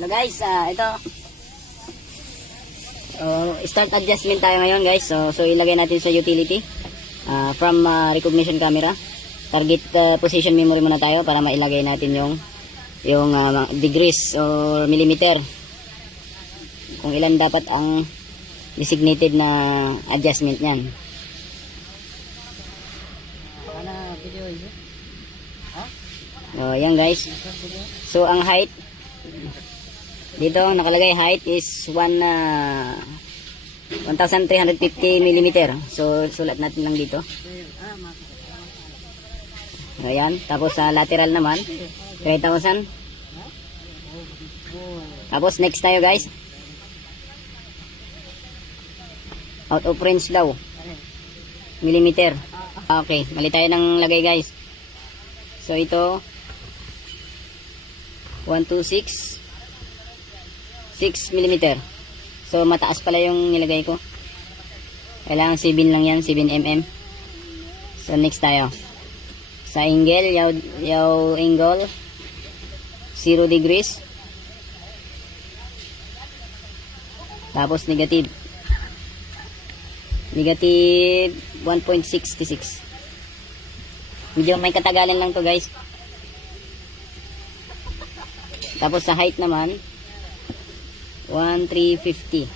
Hello guys, ito start adjustment tayo ngayon guys. So ilagay natin sa utility from recognition camera. Target position memory muna tayo para mailagay natin yung degrees or millimeter. Kung ilan dapat ang designated na adjustment niyan. Yan guys. So ang height dito nakalagay height is 1350 mm. So sulat natin lang dito. Ayan, tapos sa lateral naman 3,000. Tapos next tayo guys. Out of range daw. Millimeter. Okay, mali tayo ng lagay guys. So ito 126 6 mm. So mataas pala yung nilagay ko. Kailangan 7 lang yan, 7 mm. So next tayo. Sa angle, yaw angle 0 degrees. Tapos negative 1.66. Medyo may katagalan lang to guys. Tapos sa height naman 1350.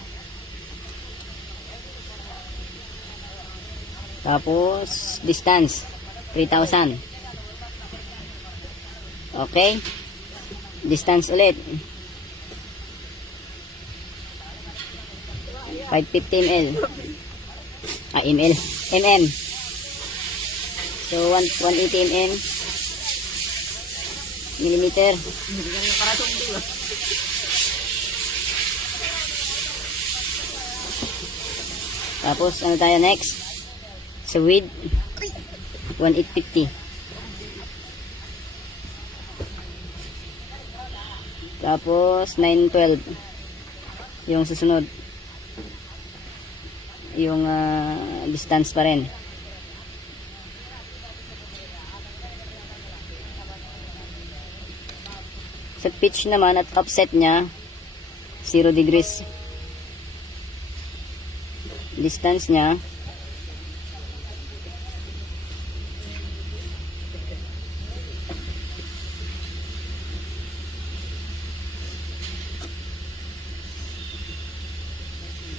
Tapos distance 3,000. Okay, distance ulit 550 ml. mm. So 180 mm millimeter. Tapos ano tayo next? So width 1850. Tapos 912 yung susunod. Yung distance pa rin. Sa pitch naman at offset nya 0 degrees. Distance nya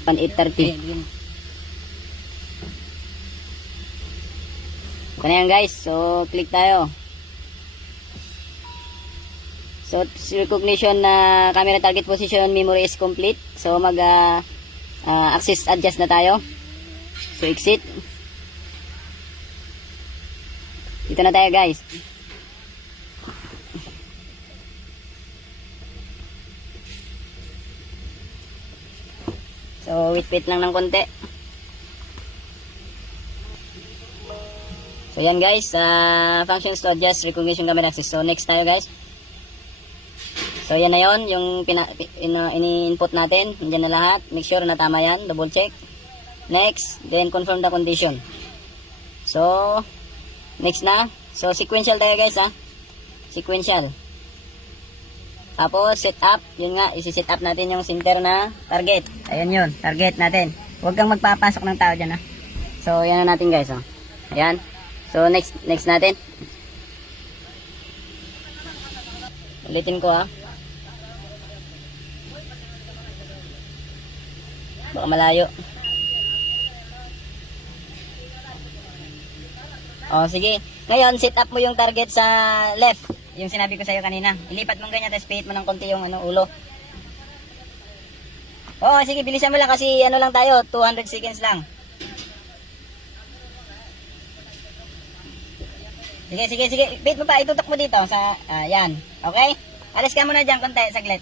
830. Ito na yan guys. So click tayo. So recognition na camera target position memory is complete. So mag axis adjust na tayo. So exit. Dito na tayo guys. So wait lang ng konti. So yan guys, functions to adjust recognition camera axis. So next tayo guys. So yan na yon yung ini-input natin. Nandiyan na lahat. Make sure na tama yan. Double check. Next. Then confirm the condition. So next na. So sequential tayo guys ha. Sequential. Tapos set up. Yun nga. Isi-set up natin yung center na target. Ayan yun. Target natin. Huwag kang magpapasok ng tao dyan ha. So yan na natin guys ha. Ayan. So next natin. Ulitin ko ha. Baka malayo. O sige. Ngayon set up mo yung target sa left. Yung sinabi ko sa'yo kanina. Ilipat mo ganyan, tapos pihit mo ng konti yung ulo. O sige, bilisan mo lang kasi ano lang tayo, 200 seconds lang. Sige. Pihit mo pa, itutok mo dito sa, yan. Okay? Alis ka muna dyan, konti, saglit.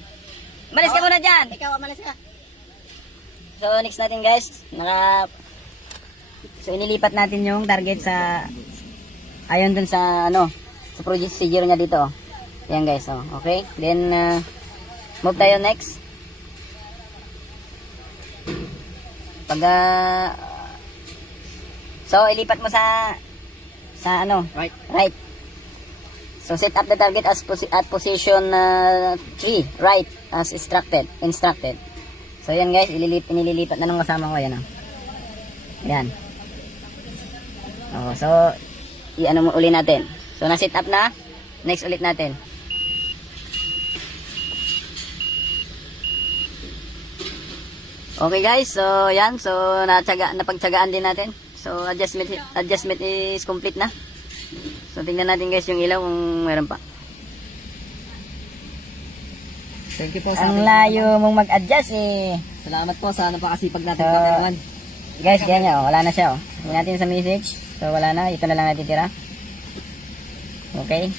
Malis ka muna dyan. Ikaw, malis ka. So next natin guys, so inilipat natin yung target sa, ayon dun sa, sa procedure niya dito. Ayan guys, okay. Then, move tayo next. Pag, so ilipat mo sa right. So set up the target as at position 3, right, as instructed. So yan guys, inililipat na nung kasama ko, yan. Yan. So i-ano mo uli natin. So na set up na, next ulit natin. Okay guys, so yan, so napagtiyagaan din natin. So adjustment is complete na. So tingnan natin guys yung ilaw kung meron pa. Thank you po sa Ang layo mong mag-adjust eh. Salamat po sa napakasipag natin cameraman. Guys, ganyan wala na siya Tingnan natin sa message. So wala na, ito na lang natitira. Okay.